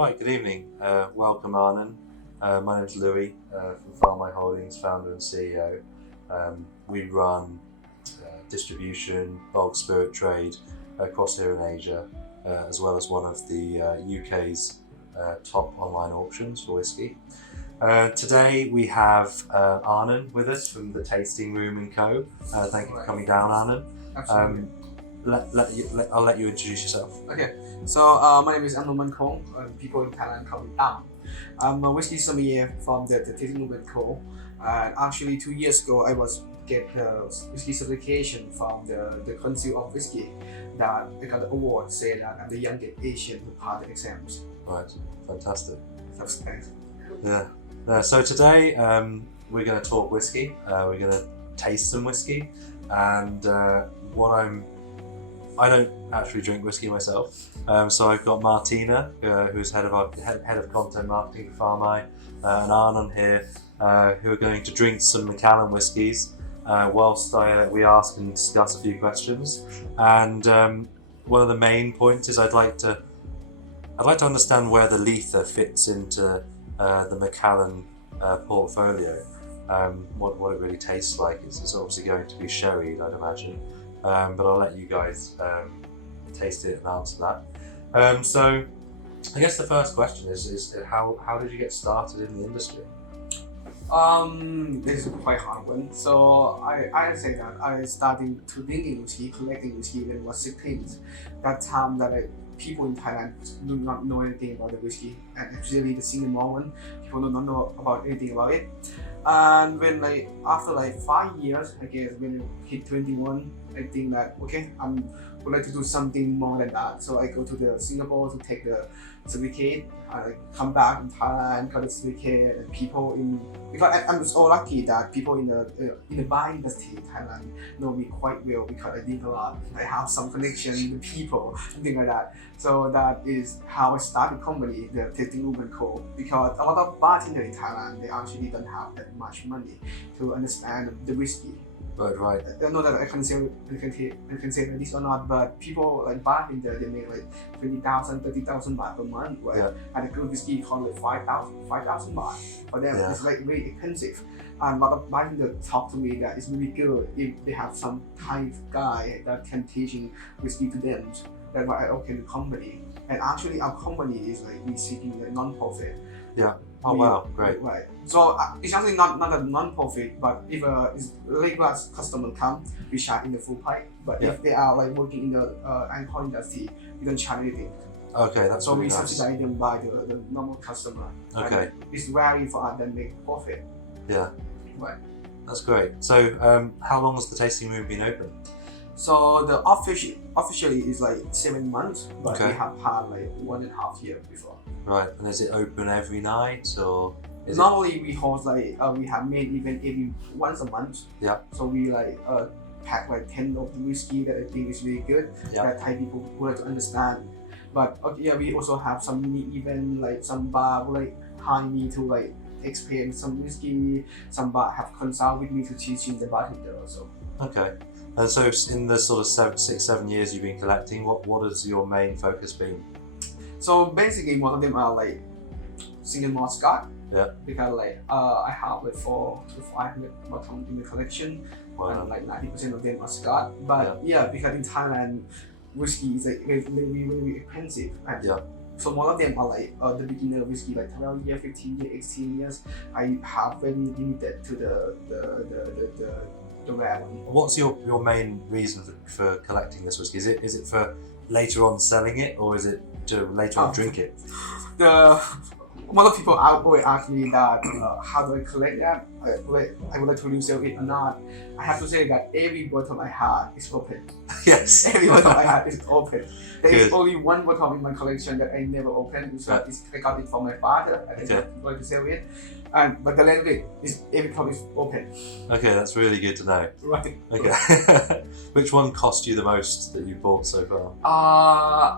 Hi, good evening. Welcome, Arnon. My name's Louis from Fah Mai Holdings, founder and CEO. We run distribution, bulk spirit trade across here in Asia, as well as one of the UK's top online auctions for whiskey. Today we have Arnon with us from the Tasting Room and Co. Thank you for coming down, Arnon. Absolutely. I'll let you introduce yourself. Okay, so my name is Arnon Monkong. People in Thailand call me Tam. I'm a whiskey sommelier from the Tasting Room and Co. Actually, 2 years ago, I was get the whiskey certification from the Council of Whiskey. That I got the award saying that I'm the youngest Asian to pass the exams. Right, fantastic. Thanks. Yeah. So today we're going to talk whiskey. We're going to taste some whiskey, and I don't actually drink whiskey myself. So I've got Martina, who's head of content marketing for Fah Mai, and Arnon here, who are going to drink some Macallan whiskies whilst we ask and discuss a few questions. And one of the main points is I'd like to understand where the Letha fits into the Macallan portfolio. What it really tastes like. It's obviously going to be sherry, I'd imagine, but I'll let you guys taste it and answer that. So I guess the first question is how did you get started in the industry? This is quite hard one. So I say that I started to drinking whiskey, collecting whiskey when I was 16. That time that people in Thailand do not know anything about the whiskey, and especially the single malt one, people do not know about anything about it. And when after 5 years, I guess when I hit 21, I think that okay, I would like to do something more than that. So I go to the Singapore to take the certificate. I come back in Thailand, got the certificate, and people because I'm so lucky that people in the bar industry in Thailand know me quite well because I drink a lot. I have some connection with people, something like that. So that is how I started the company, the Tasting Room and Co. Because a lot of bartenders in Thailand, they actually don't have that much money to understand the whiskey. Right. I don't know that I can say this or not, but people like bartenders, they make 20,000, 30,000 baht per month, right? Yeah. And a good whiskey costs 5,000 baht. For them, Yeah. it's very expensive. And a lot of bartenders talk to me that it's really good if they have some Thai guy that can teaching whiskey to them. That's why I opened the company. And actually, our company is we seeking a non-profit. Yeah. Oh wow, great. Right. So it's actually not a non-profit, but if a regular customer come, we charge in the full price. But if they are working in the alcohol industry, we don't charge anything. Okay, that's so really we nice. subsidize them by the normal customer. Okay. And it's very for us that make profit. Yeah. Right. That's great. So how long has the tasting room been open? So the officially is 7 months, but we have had 1.5 years before. Right, and is it open every night or? Normally we host we have main event every once a month. Yeah. So we pack 10 of the whiskey that I think is really good. Yeah. That Thai people would like to understand. But we also have some mini event some bar would hire me to explain some whiskey. Some bar have consult with me to teaching the bartender also. Okay. And so in the sort of 7 years you've been collecting, what has your main focus been? So basically, most of them are single malt Scotch. Yeah. Because I have 400 to 500 bottles in the collection, Wow. and 90% of them are Scotch. But because in Thailand, whiskey is very expensive. And so most of them are the beginner whiskey, 12 years, 15 years, 18 years. I have very limited to the rare one. What's your main reason for collecting this whiskey? Is it for later on selling it, or is it to later on drink it? A lot of people always ask me that how do I collect that? I would like to resell it or not. I have to say that every bottle I have is open. Yes. Every bottle I have is open. There is Good. only one bottle in my collection that I never opened. So I got it from my father, and I wanted to sell it. But the rest of it is every bottle is open. Okay, that's really good to know. Right. Okay. Which one cost you the most that you bought so far?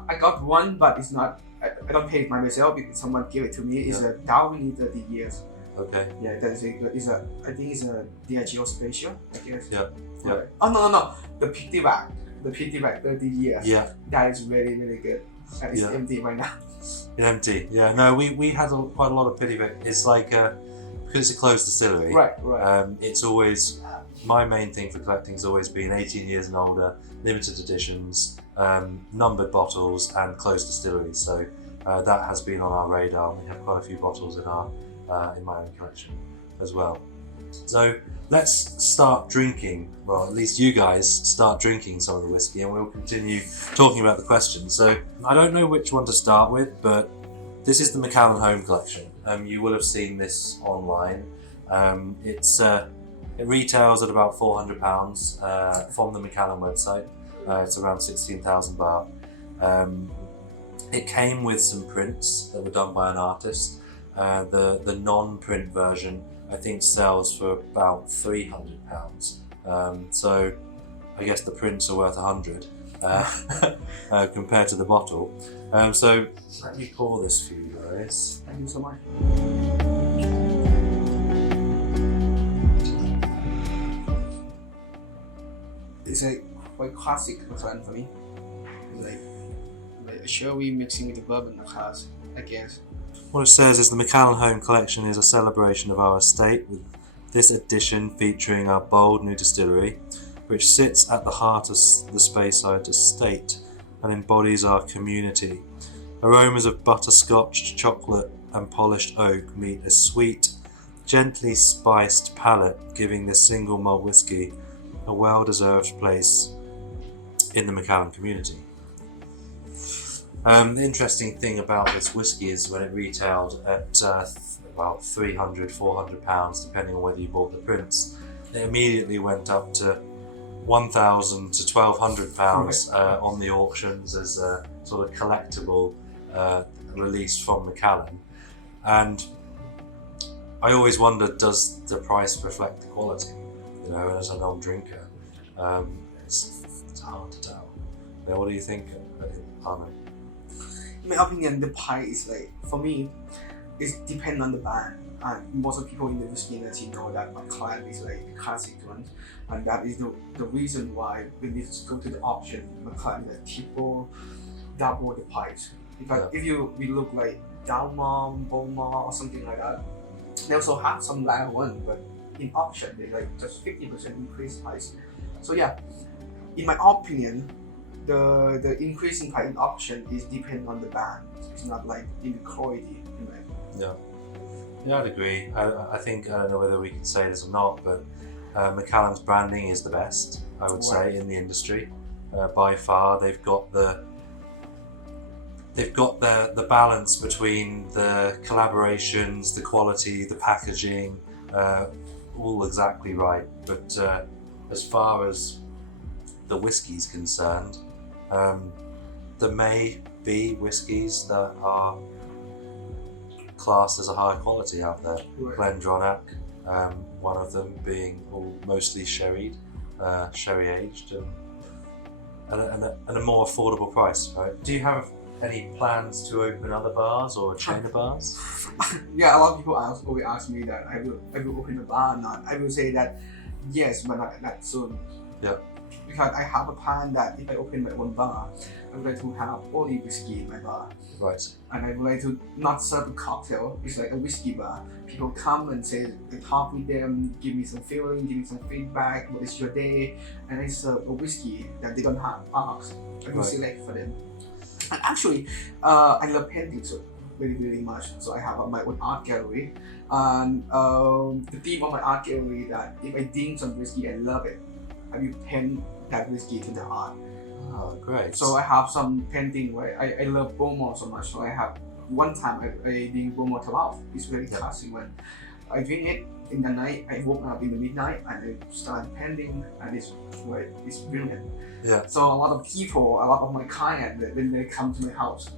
I got one, but it's not. I don't pay it myself because someone gave it to me. It's a Darwin 30 years. Okay. Yeah, that's I think it's a Diageo special, I guess. Yeah. Yeah. Oh no, the piggyback 30 years. Yeah. That is really really good. And it's Yeah. empty right now. empty. Yeah, no, we had quite a lot of pity, but it's like because it's a closed distillery. Right. It's always my main thing for collecting has always been 18 years and older, limited editions, numbered bottles, and closed distilleries. So that has been on our radar. We have quite a few bottles in our in my own collection as well. So let's start drinking. Well, at least you guys start drinking some of the whiskey, and we'll continue talking about the questions. So I don't know which one to start with, but this is the Macallan Home Collection. You will have seen this online. It retails at about £400 from the Macallan website. It's around 16,000 baht. It came with some prints that were done by an artist. The non-print version I think sells for about £300. So I guess the prints are worth 100 compared to the bottle. So let me pour this for you guys. Thank you so much. It's a quite classic blend for me. It's like a sherry mixing with the bourbon class, I guess. What it says is the Macallan Home Collection is a celebration of our estate, with this edition featuring our bold new distillery, which sits at the heart of the Speyside estate and embodies our community. Aromas of butterscotch, chocolate and polished oak meet a sweet, gently spiced palate, giving this single malt whisky a well-deserved place in the Macallan community. The interesting thing about this whisky is when it retailed at about £300-400, depending on whether you bought the prints, it immediately went up to £1,000 to £1,200 on the auctions as a sort of collectible release from Macallan. And I always wondered, does the price reflect the quality? You know, as a non-drinker, it's hard to tell. Now, what do you think, Arnon? In my opinion, the price, like for me, it depends on the brand. And most of people in the whiskey industry know that my client is like a classic one, and that is the reason why when we go to the auction, my client is like double the price. Because if we look like Dalmar, Bowmar or something like that, they also have some lower one, but in auction they like just 50% increase price. So yeah, in my opinion, the increasing price in auction is depend on the brand. It's not like in the quality. Yeah, I'd agree. I think, I don't know whether we can say this or not, but Macallan's branding is the best, I would say, in the industry. By far, they've got the balance between the collaborations, the quality, the packaging, all exactly right. But as far as the whiskey's concerned, there may be whiskies that are classed as a higher quality out there. Glendronach, one of them being all mostly sherry aged, and a more affordable price. Right? Do you have any plans to open other bars or a chain of bars? Yeah, a lot of people always ask me that I will open a bar or not. I will say that yes, but not soon. Yeah. Because I have a plan that if I open my own bar, I would like to have only whiskey in my bar. Right. And I would like to not serve a cocktail, it's like a whiskey bar. People come and say, I talk with them, give me some feeling, give me some feedback, what is your day, and I serve a whiskey that they don't have bars. I will select for them. And actually, I love painting so very much. So I have my own art gallery. And the theme of my art gallery is that if I drink some whiskey, I love it, I will paint that whiskey to the art. Oh, great. So I have some painting where I love Bowmore so much. So I have one time I drink Bowmore 12. It's very classic when I drink it in the night. I woke up in the midnight and I start painting, and it's brilliant. Yeah. So a lot of my clients, when they come to my house,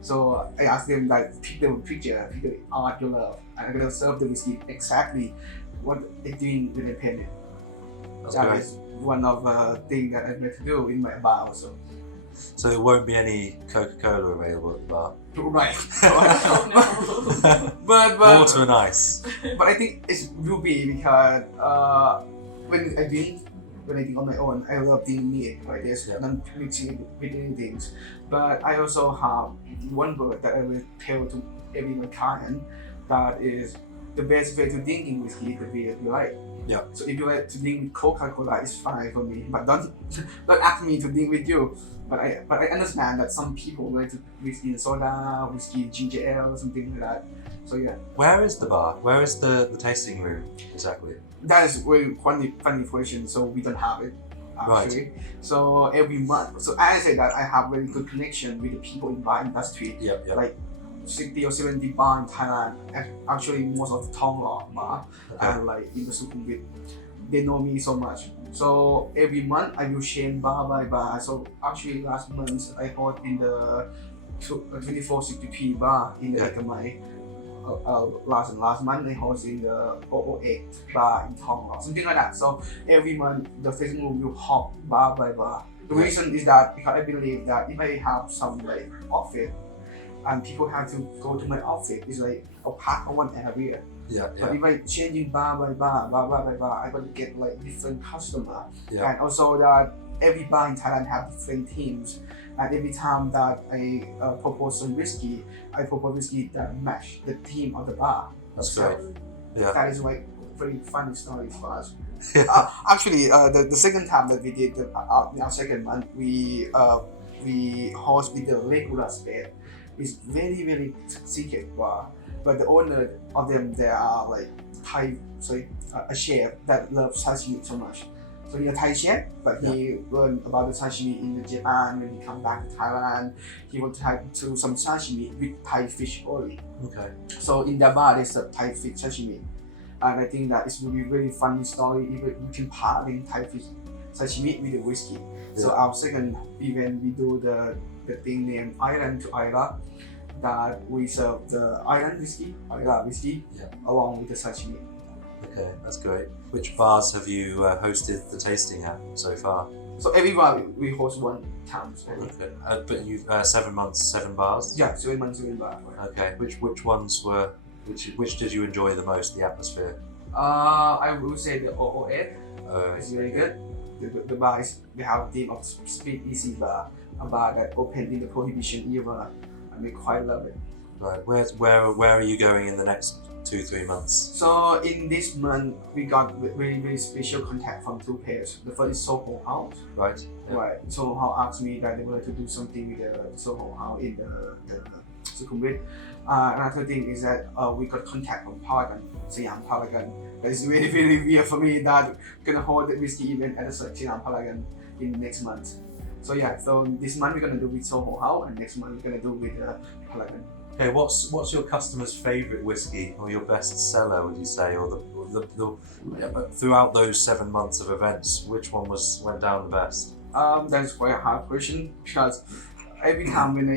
so I ask them like pick the picture, pick the art you love, and I'm gonna serve the whiskey exactly what they're doing when they paint it. That is one of the things that I'd like to do in my bar also. So there won't be any Coca-Cola available at the bar? Right. Oh, but Water and ice. But I think it will be because when I drink when I drink on my own, I love drinking neat like this, Yeah. not mixing it with anything. But I also have one word that I will tell to every client that is the best way to drinking whiskey is the way that you like. Yeah. So if you like to drink with Coca-Cola, it's fine for me. But don't ask me to drink with you. But I understand that some people like to whiskey and soda, whiskey and ginger ale, something like that. So yeah, Where is the bar? Where is the tasting room exactly? that is very funny question. So we don't have it actually. So every month, so as I say that I have very good connection with the people in bar industry. Yep. Like 60 or 70 bar in Thailand. Actually, most of the Thong Law bar Okay. and like in the Sukhumvit, they know me so much. So every month I will change bar by bar. So actually last month I held in the 2460p bar in the Yeah. Ekamai. Last month I hosted in the 008 bar in Thong Law, something like that. So every month the festival will hop bar by bar. The Right. reason is that because I believe that if I have some like outfit and people have to go to my outfit, it's like a part of one area. Yeah. But if I changing bar by bar, I will get like different customer. Yeah. And also that every bar in Thailand have different teams. And every time that I propose some whiskey, I propose whiskey that match the theme of the bar. That's So great. Yeah. that is like very funny story for us. Actually, the second time that we did our second month, we host with the regular space. It's very secret bar, but the owner of them, they are like Thai, a chef that loves sashimi so much. So he's a Thai chef, but he learned about the sashimi in Japan. When he come back to Thailand, he will try to do some sashimi with Thai fish only. Okay. So in the bar, there's a Thai fish sashimi, and I think that it will be very funny story. Even you can partner in Thai fish sashimi with the whiskey. So Yeah. our second event, we do the thing named Island to Isla, that we serve the island whiskey, Isla whiskey, Yeah. along with the sashimi. Okay, that's great. Which bars have you hosted the tasting at so far? So every bar we host one time. So Okay, but you've 7 months, 7 bars. yeah, 7 months, 7 bar. Okay, which ones were which did you enjoy the most? The atmosphere. I will say the 008 Uh, is very good. The bar is, we have a theme of speed easy bar, a bar that opened in the prohibition era, and we quite love it. right. Where are you going in the next 2-3 months? So in this month, we got very special contact from two pairs. The first is Soho House. Right. Yeah. Right. Soho House asked me that they wanted to do something with the Soho House in the Sukhumvit. Another thing is that we got contact from Paragon, Siam Paragon. That is very weird for me that we're gonna hold the whiskey event at the Siam Paragon in next month. So yeah, so this month we're gonna do with Soho House, and next month we're gonna do with Paragon. Okay, what's your customer's favourite whiskey or your best seller? Would you say, or but throughout those 7 months of events, which one went down the best? That's quite a hard question because every time when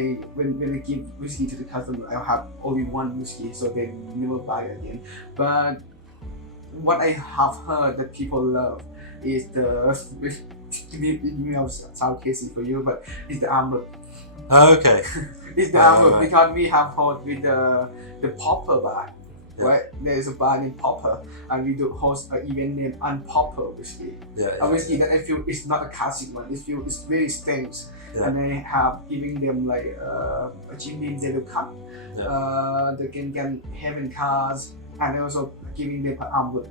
I give whiskey to the customer, I have only one whiskey, so they never buy it again. But what I have heard that people love is the sound crazy for you, but it's the Amber. Okay. It's the Amber because we have hosted with the Popper bar. Yeah. Right, there's a bar named Popper, and we do host an event named Unpopper whiskey. Yeah. A whiskey that I feel is not a classic one. It's very stinks, Yeah. and I have giving them like a Jim Beam Devil Cup, the Gengan Heaven cards, and also giving them an armlet.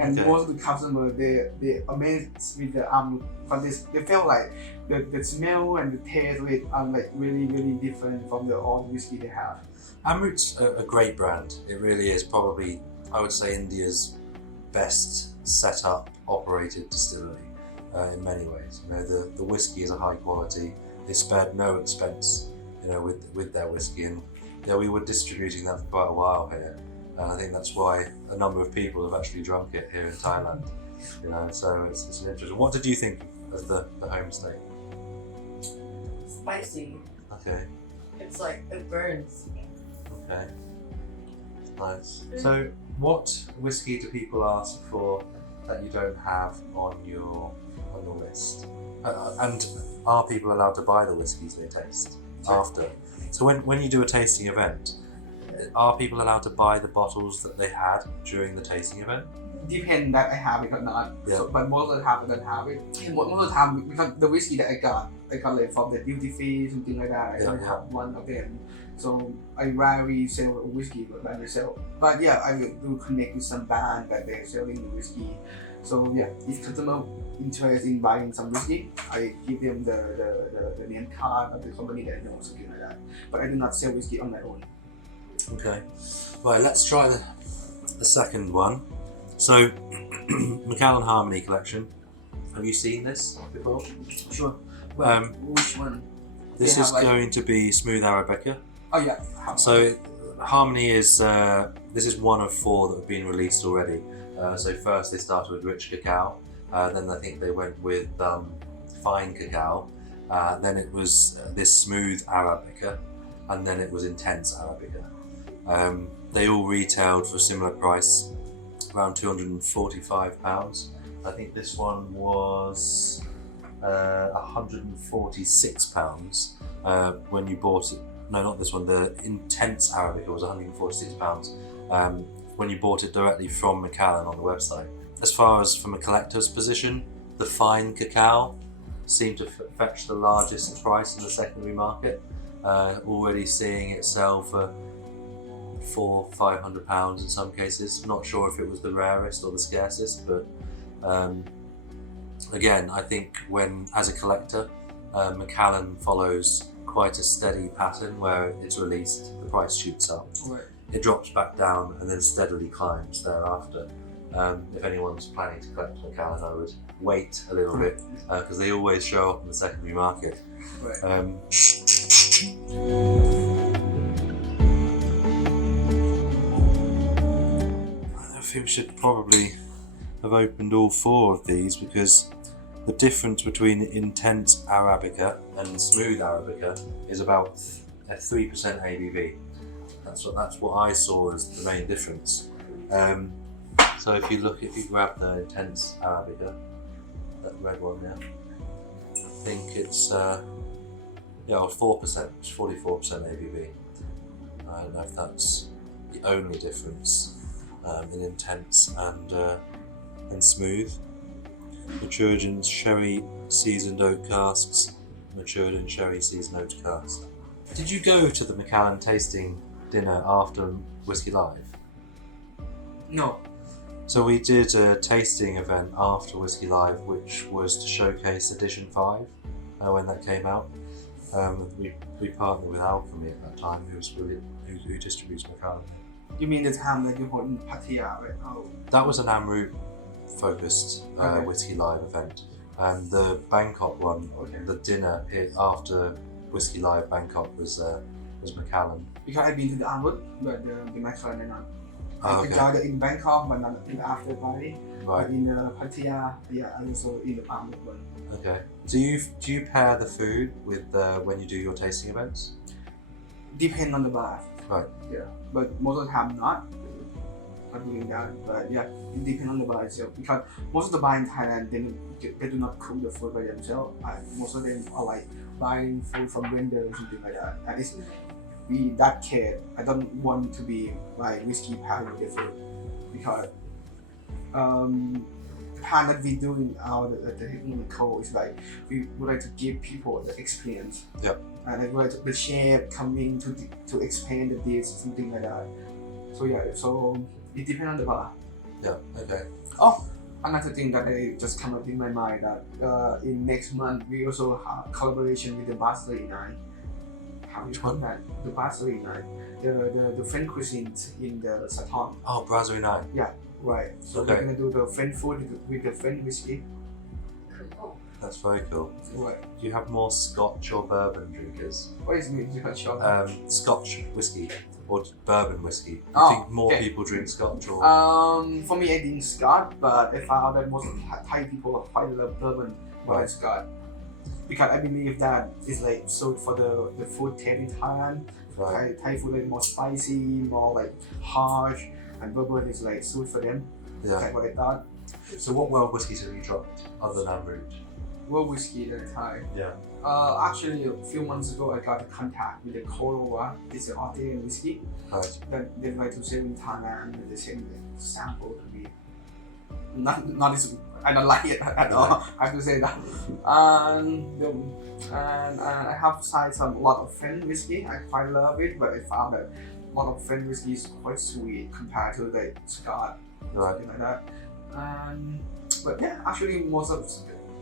And Okay. most of the customers they amazed with the armlet, but they felt like the smell and the taste of it are like really different from the old whiskey they have. Amrut's a great brand. It really is. Probably, I would say, India's best set up, operated distillery in many ways. You know, the whiskey is a high quality. They spared no expense, you know, with their whiskey, and yeah, we were distributing that for quite a while here, and I think that's why a number of people have actually drunk it here in Thailand. You know, so it's an interesting. What did you think of the homestay? Spicy. Okay. It's like, it burns. Okay. Nice. So, what whiskey do people ask for that you don't have on your list? And are people allowed to buy the whiskies they taste after? So, when you do a tasting event, are people allowed to buy the bottles that they had during the tasting event? depend that I have it or not. Yeah. So, but most of the time I don't have it. Most of the time, because the whiskey that I got like from the duty free, something like that. I don't have one of them. So I rarely sell whiskey, but I sell. But yeah, I will do connect with some band that they're selling the whiskey. So yeah, if customer interested in buying some whiskey, I give them the name card of the company that I know, something like that. But I do not sell whiskey on my own. Okay. Right, let's try the second one. So, Macallan Harmony Collection. Have you seen this before? Sure. Well, Um, which one? This They is have, like- going to be Smooth Arabica. Oh yeah. So, Harmony is this is one of 4 that have been released already. So first they started with rich cacao, then I think they went with fine cacao, then it was this smooth Arabica, and then it was intense Arabica. They all retailed for a similar price, around £245. I think this one was £146 when you bought it. No, not this one. The intense Arabica was £146 when you bought it directly from Macallan on the website. As far as from a collector's position, the fine cacao seemed to fetch the largest price in the secondary market, already seeing it sell for £400-500 in some cases. Not sure if it was the rarest or the scarcest, but again, I think when, as a collector, Macallan follows quite a steady pattern where it's released, the price shoots up, Right. it drops back down and then steadily climbs thereafter. If anyone's planning to collect Macallan, I would wait a little bit because they always show up in the secondary market. Right. I think we should probably have opened all 4 of these because the difference between intense Arabica and smooth Arabica is about a 3% ABV. That's what I saw as the main difference. So if you grab the intense Arabica, that red one there, I think it's 4%, it's 44% ABV. I don't know if that's the only difference in intense and smooth. Matured in sherry seasoned oak casks, matured in sherry seasoned oak casks. Did you go to the Macallan tasting dinner after Whiskey Live? No. So we did a tasting event after Whiskey Live, which was to showcase Edition 5 when that came out. We partnered with Alchemy at that time, who distributes Macallan. You mean the time that you hold in Pattaya, right? Oh. That was an Amrut focused Okay. Whiskey Live event. The Bangkok one, the dinner after Whiskey Live Bangkok was Macallan. Because I've been to the Arnon, but the Macallan and not. I Okay. enjoyed it in Bangkok, but not in the after party. Right. But in Pattaya, yeah, and also in the Arnon one. Okay. Do you pair the food with when you do your tasting events? Depend on the bar. Right. Yeah, but most of the time not doing that. But yeah, it depends on the bar itself. Because most of the bar in Thailand, they do not cook the food by themselves. Most of them are like buying food from vendors or something like that. And it's that case, I don't want to be like whiskey pairing with the food because the part that we do in the technical is like we would like to give people the experience. Yep. And I would like the chef coming to explain the dish, something like that. So yeah, so it depends on the bar. Yeah. Okay. Oh, another thing that I just come up in my mind that in next month we also have collaboration with the Brasserie 9. Which one? That? The Brasserie 9. The French cuisine in the Saton. Oh, Brasserie 9. Yeah, right. So Okay. we're gonna do the French food with the French whiskey. Cool. That's very cool. Right. Do you have more Scotch or bourbon drinkers? What is it? You can show. Scotch whiskey or bourbon whiskey. Do you Oh, think more okay. people drink Scotch or? For me, I think Scotch, but I found out that most of Thai people quite love bourbon more than Scotch. Because I believe that it's like suited for the food taste in Thailand. Right. Thai food is more spicy, more like harsh, and bourbon is like suited for them. Yeah. That's what I thought. So what world whiskies have you tried other than Amrut? World whiskey that I tried. Yeah. Actually, a few months ago, I got a contact with the Corolla. It's an Australian whiskey Right. that they like to sell in Thailand and they send the sample to me. not this. I don't like it at all. I have to say that. And I have tried a lot of French whiskey. I quite love it, but I found that a lot of French whiskey is quite sweet compared to the Scott, something like that. But yeah, actually most of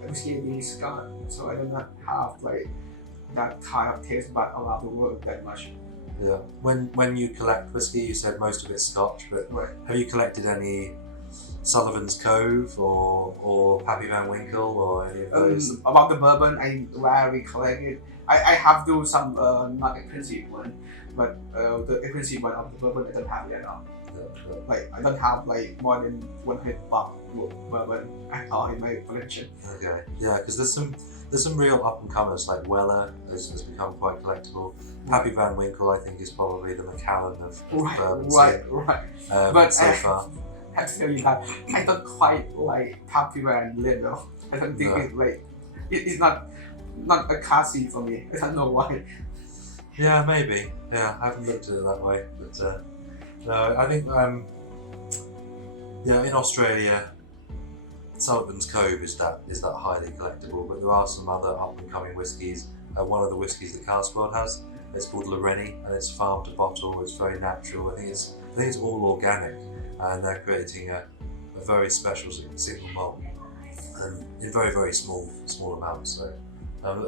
whiskey is Scott, so I do not have like that kind of taste bud around the world that much. Yeah. When you collect whiskey, you said most of it's Scotch, but Right. have you collected any Sullivan's Cove or Pappy Van Winkle or any of those? About the bourbon, I rarely collect it. I have do some not expensive one, but the expensive one of the bourbon I don't have it at all. Like I don't have like more than 100 bucks bourbon at all in my collection. Okay. Yeah, because there's some real up and comers like Weller has become quite collectible. Pappy Van Winkle I think is probably the Macallan of bourbon. Right. But But so far. I have to tell you that I don't quite like Pappy Van Winkle. I don't think Right. it's like it's not a classy for me. I don't know why. Yeah, maybe. Yeah, I haven't looked at it that way, but no, I think in Australia, Sullivan's Cove is that highly collectible, but there are some other up and coming whiskies. One of the whiskies that Cask World has, it's called Loreni, and it's farm to bottle. It's very natural. I think it's all organic, and they're creating a very special single malt, and in very very small amounts. So.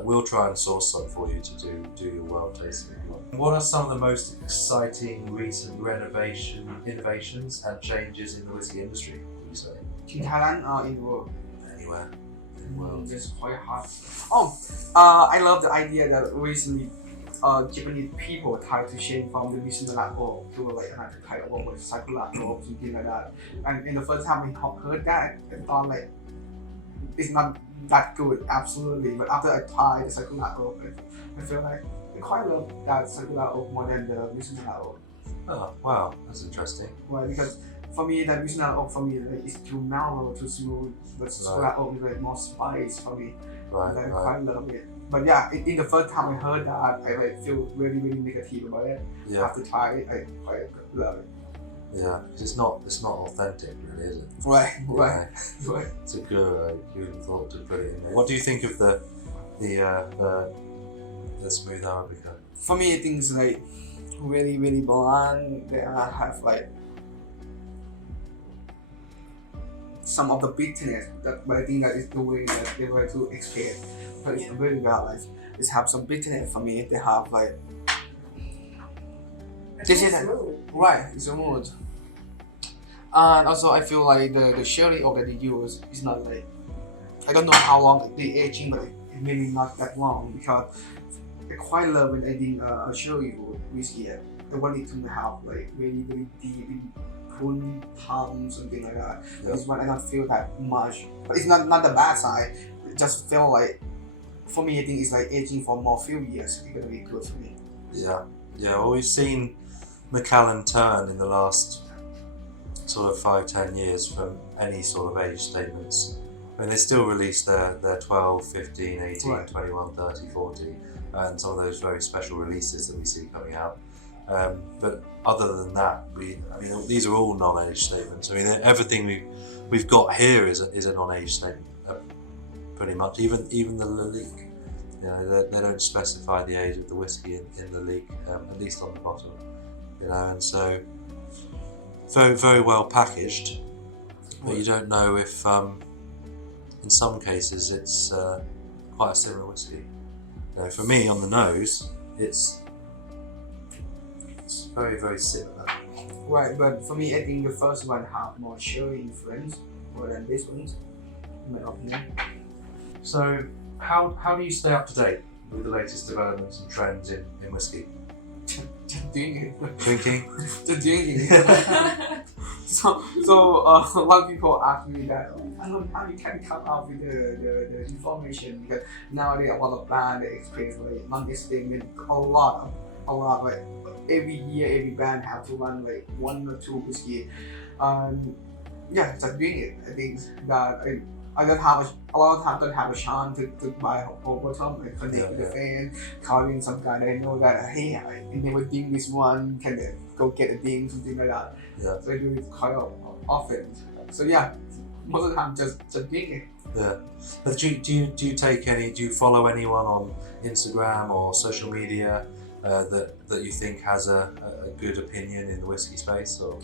We'll try and source some for you to do your world tasting. What are some of the most exciting recent innovations and changes in the whiskey industry, would you say? In Thailand or in the world? Anywhere in the world. It's quite hard. I love the idea that recently Japanese people tried to change from the Missionary oak to like another kind of oak, like Sakura oak, something like that. And in the first time we heard that, I thought like it's not that good, absolutely. But after I tried the Sakura oak, I feel like I quite love that Sakura oak more than the Missionary oak. Oh wow, that's interesting. Well, because for me, the Missionary oak for me like, is too mellow, too smooth. But Sakura oak is like more spice for me. Right, I right. quite love it. But yeah, in the first time I heard that, I like feel really really negative about it. Yeah, After trying it, I quite love it. yeah. 'Cause it's not authentic, really, is it? Right. Yeah. Right. It's a good thought to put it in there. What do you think of the smooth Arabica? For me, things like really really bland. They have like some of the bitterness that, but I think that is the way that they were to explain. But it's really bad. Like it have some bitterness for me. They have like This is right. It's smooth. And also I feel like the sherry oak that they use is not like I don't know how long the aging, but it maybe not that long because I quite love when adding a sherry whiskey. I want it to have like really really deep in prune palm, something like that. Yeah. This one I don't feel that much, but it's not the bad side. It just feel like for me I think it's like aging for more few years. It's gonna be good for me. Yeah. Well, we've seen Macallan turn in the last sort of 5-10 years from any sort of age statements. I mean, they still release their 12, 15, 18, Right. 21, 30, 40, and some of those very special releases that we see coming out. But other than that, these are all non-age statements. I mean, everything we've got here is a non-age statement, pretty much. Even the Lalique, they don't specify the age of the whiskey in the leak, at least on the bottle. And so very very well packaged, but you don't know if in some cases it's quite a similar whiskey. For me, on the nose, it's very very similar. Right, but for me, I think the first one have more sherry influence more than this one, in my opinion. So how do you stay up to date with the latest developments and trends in whiskey? Just doing it. Drinking? Just doing it. So a lot of people ask me that, I don't know how you can come up with the information because nowadays a lot of brands they explain like non-distinct a lot like every year every brand have to run like 1 or 2 whiskey. Yeah, just doing it. I think that I don't have a lot of times don't have a chance to buy a whole bottle and connect with the fan, calling some guy that I know that hey I never ding this one, can they go get a ding, something like that. Yeah. So I do it quite often. So yeah, most of the time just drink it. Yeah. But do you follow anyone on Instagram or social media that you think has a good opinion in the whiskey space? Or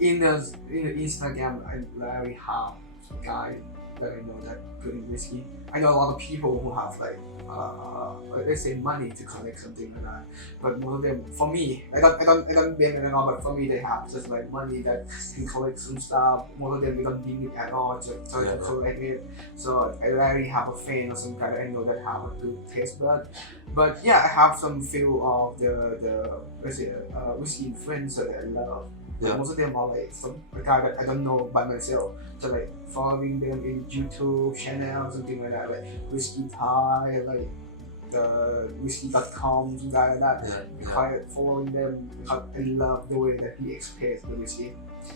In the Instagram, I rarely have a guy that I know that good in whiskey. I know a lot of people who have let's say money to collect something like that. But most of them, for me, I don't blame them at all. But for me, they have just like money that can collect some stuff. Most of them they don't need it at all, just to collect it. So I rarely have a fan or some guy that I know that have a good taste bud. But yeah, I have some few of the let's say whiskey influencer that I love. Yeah. Most of them are like a guy that I don't know by myself. So like following them in YouTube channel, something like that, like Whiskey Thai, like the whiskey.com, something like that. Quite following them because I love the way that he expresses the whiskey.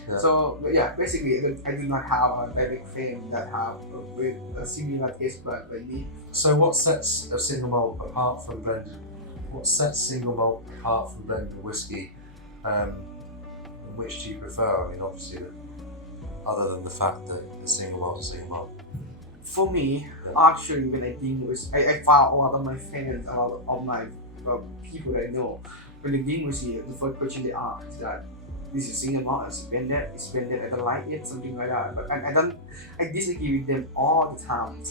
Yeah. So but yeah, basically I do not have a direct fan that have with a similar taste bud like me. so what sets a single malt apart from blended? What sets single malt apart from blended whiskey? Which do you prefer? I mean, obviously, other than the fact that the single malt is single malt. For me, actually, when I drink whiskey, I found a lot of my fans, a lot of my people that I know, when they drink whiskey, the first question they ask is that this is single malt, it's blended, I don't like it, something like that. But I disagree with them all the time.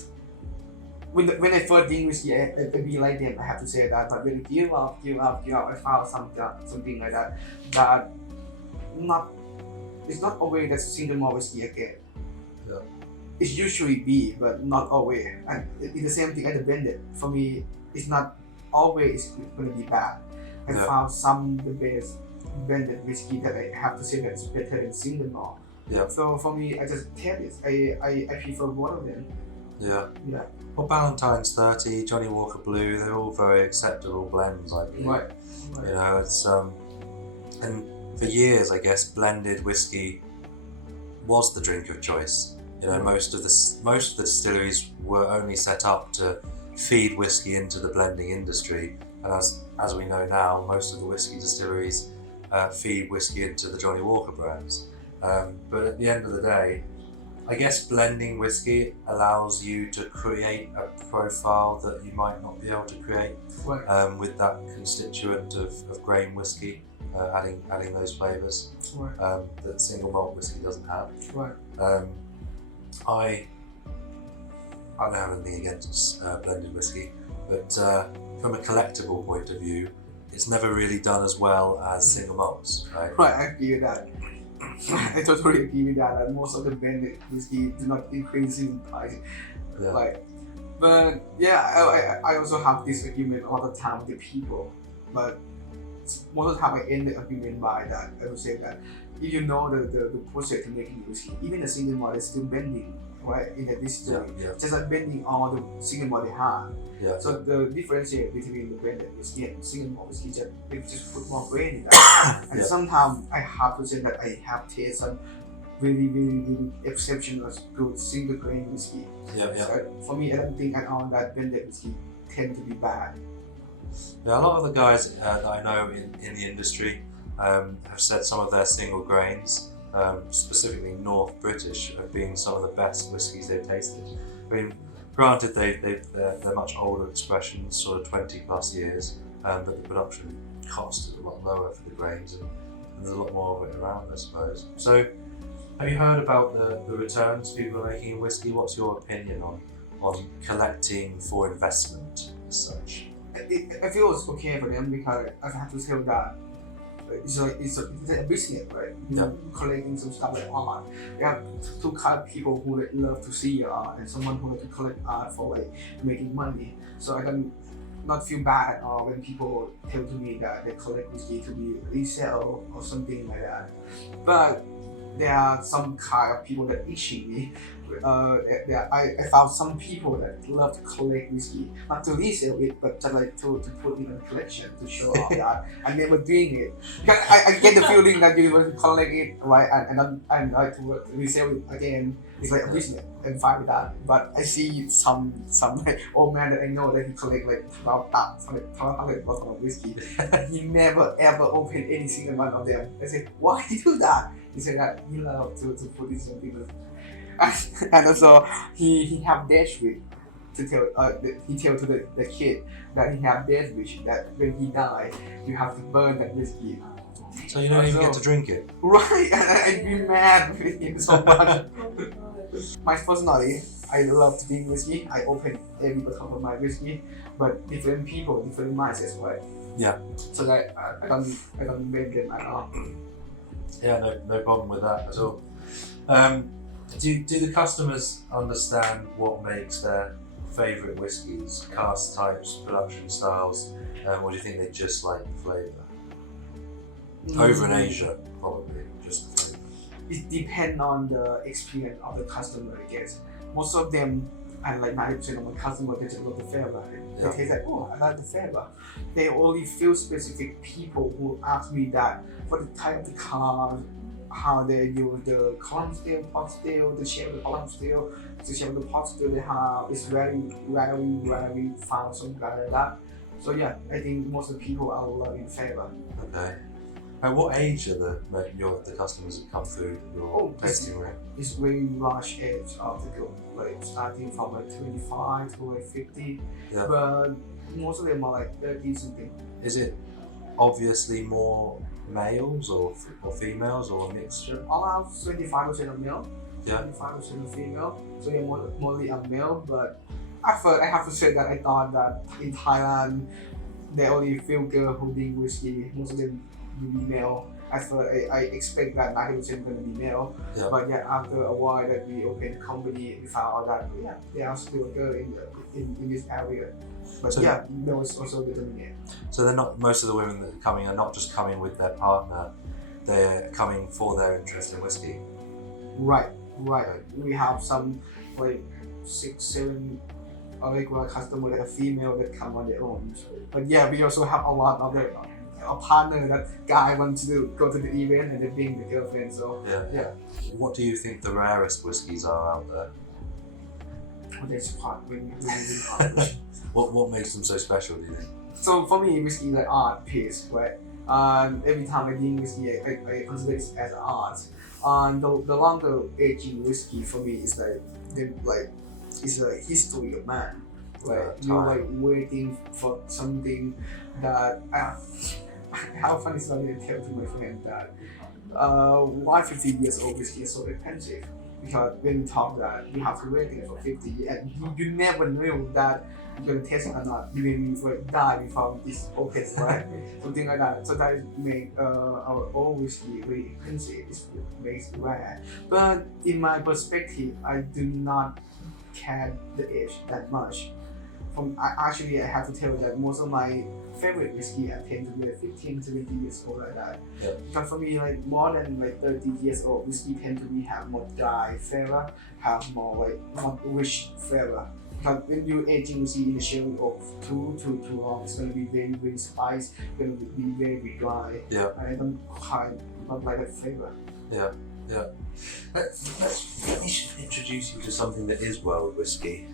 When I first drink whiskey, I be like them, I have to say that. But when I give up, I found something like that. It's not always that single malt whiskey again. Yeah. It's usually B, but not always. And it's the same thing as the blended. For me, it's not always going to be bad. I found some the best blended whiskey that I have to say that's better than single malt. Yeah. So for me, I just tell this. I prefer one of them. Yeah. Yeah. Well, Ballantine's 30, Johnny Walker Blue, they're all very acceptable blends, I believe. Right. You know, it's and for years, I guess, blended whiskey was the drink of choice. You know, most of the distilleries were only set up to feed whiskey into the blending industry, and as we know now, most of the whiskey distilleries feed whiskey into the Johnny Walker brands. But at the end of the day, I guess blending whiskey allows you to create a profile that you might not be able to create with that constituent of grain whiskey. Adding those flavours that single malt whiskey doesn't have. Right. I don't have anything against blended whiskey, but from a collectible point of view, it's never really done as well as single malts. Right, I agree with that. I totally agree with that. That most of the blended whiskey do not increase in price. Yeah. But yeah, I also have this argument all the time with the people, but most of the time I end the agreement by that. I would say that if you know the process to making whiskey, even the single malt is still blending, right, in the distillery. Just like blending all the single malt they have. Yeah. So the difference between the blended whiskey and single malt whiskey is that they just put more grain in that. And sometimes I have to say that I have tasted some really exceptional good single grain whiskey. So for me, I don't think at all that blended whiskey tend to be bad. Yeah, a lot of the guys that I know in the industry have said some of their single grains, specifically North British, have been some of the best whiskies they've tasted. I mean, granted they're much older expressions, sort of 20 plus years, but the production cost is a lot lower for the grains and there's a lot more of it around, I suppose. So, have you heard about the returns people are making in whiskey? What's your opinion on collecting for investment as such? I feel it's okay for them because I have to tell that it's a business, right? Collecting some stuff like art. You have two kind of people who love to see art and someone who loves to collect art for like making money. So I don't not feel bad at all when people tell to me that they collect whiskey to be resell or something like that. But there are some kind of people that itching me. I found some people that love to collect whiskey, not to resell it, but just like to put in a collection to show off that. I'm never doing it. I get the feeling that you want to collect it, right, and like to resell it again. It's like a business. I'm fine with that. But I see some like old man that I know that he collect like 12 bottles of whiskey. He never ever opened any single one of them. I said, why do you do that? He said that he loves to put in something. And also he have death wish to tell he tell to the kid that he have death wish that when he die you have to burn that whiskey. So you don't even get to drink it. Right, and I'd be mad with him so much. My personality, I love to drink whiskey. I open every bottle of my whiskey, but different people, different mindsets, right? Yeah. So that I don't blame them at all. Yeah, no problem with that at all. Do the customers understand what makes their favourite whiskies, cask types, production styles, or do you think they just like the flavour? Over in Asia, probably just. It depends on the experience of the customer, I guess. Most of them, and like 90% of my customers, they just love the flavor. They taste like, oh, I like the flavor. They only feel specific people who ask me that for the type of the car, how they use the column steel, pot steel, the shape of the column steel, the shape of the pot steel they have is very found something like that. So yeah, I think most of the people are loving flavor. Okay. At what age are the customers that come through your tasting room? It's very large age of the group, like starting from like 25 to like 50. Yeah. But most of them are like 30 something. Is it obviously more males or females or a mixture? Around 25% of male, Yeah. 25% of female. So yeah, mostly a male. But at first, I have to say that I thought that in Thailand, there are only few girls who drink whiskey. Most of them will be male. At first, I expect that 90% going to be male. Yeah. But yeah, after a while that we opened the company, we found out that yeah, there are still girls in this area. But So- yeah, there was also the dominant. So they're not. Most of the women that are coming are not just coming with their partner; they're coming for their interest in whiskey. Right. We have some like 6-7 regular customers that are female that come on their own. But yeah, we also have a lot of a partner that guy wants to go to the event and they bring the girlfriend. So Yeah. What do you think the rarest whiskies are out there? that's part really hard. What makes them so special? Do you think? So for me, whiskey is like art piece, right? Every time I drink whiskey, I consider it as art. The longer aging whiskey for me is it's a history of man. Like you're like waiting for something that I have a funny story to tell to my friend that why 50 years old whiskey is so expensive. Because when you talk that you have to wait there for 50 years and you never know that you're gonna taste it or not. You will die before this open, right? Something like that. So that make our old whiskey very expensive. It makes it rare. But in my perspective, I do not care the age that much. I have to tell you that most of my favorite whiskey I tend to be like 15, 20 years old like that. Yeah. But for me, like more than like 30 years old, whiskey tend to be have more dry flavor, have more like not rich flavor. But when you aging whiskey in the shelf of too long, it's gonna be very spicy, gonna be very dry. Yeah. I don't like that flavor. Yeah. Let me introduce you to something that is world whiskey.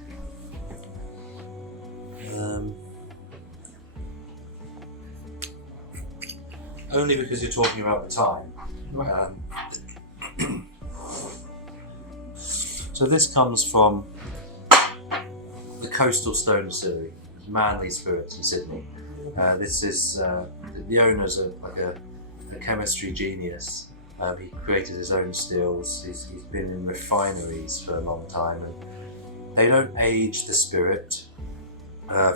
Only because you're talking about the time. So this comes from the Coastal Stone Distillery, Manly Spirits in Sydney. This is the owner's like a chemistry genius. He created his own stills. He's been in refineries for a long time, and they don't age the spirit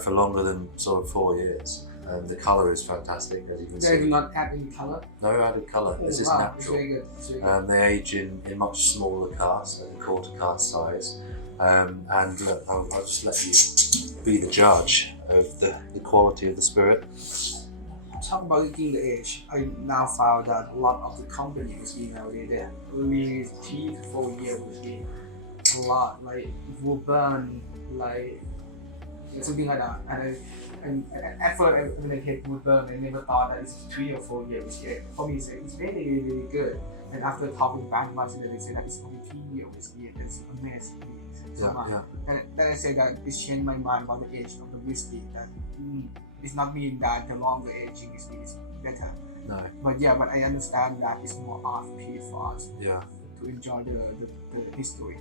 for longer than sort of 4 years. The colour is fantastic, as you can They see. do not add any color. No added colour. This is It's natural. very good. It's very good. They age in much smaller casks, like a quarter cask size. And look, I'll just let you be the judge of the quality of the spirit. Talk about the age. I now found that a lot of the companies nowadays they release 3 to 4 year whiskey. A lot like Woodburn, like something like that. And at first when I take Woodburn, I never thought that it's 3 or 4 year whiskey. For me, it's very good. And after talking back much, they say that it's only 3 year whiskey. It's amazing. And then I say that it's changed my mind about the age of the whiskey. That it's not mean that the longer aging whiskey is better. No. But I understand that it's more art piece for us Yeah. to to enjoy the history.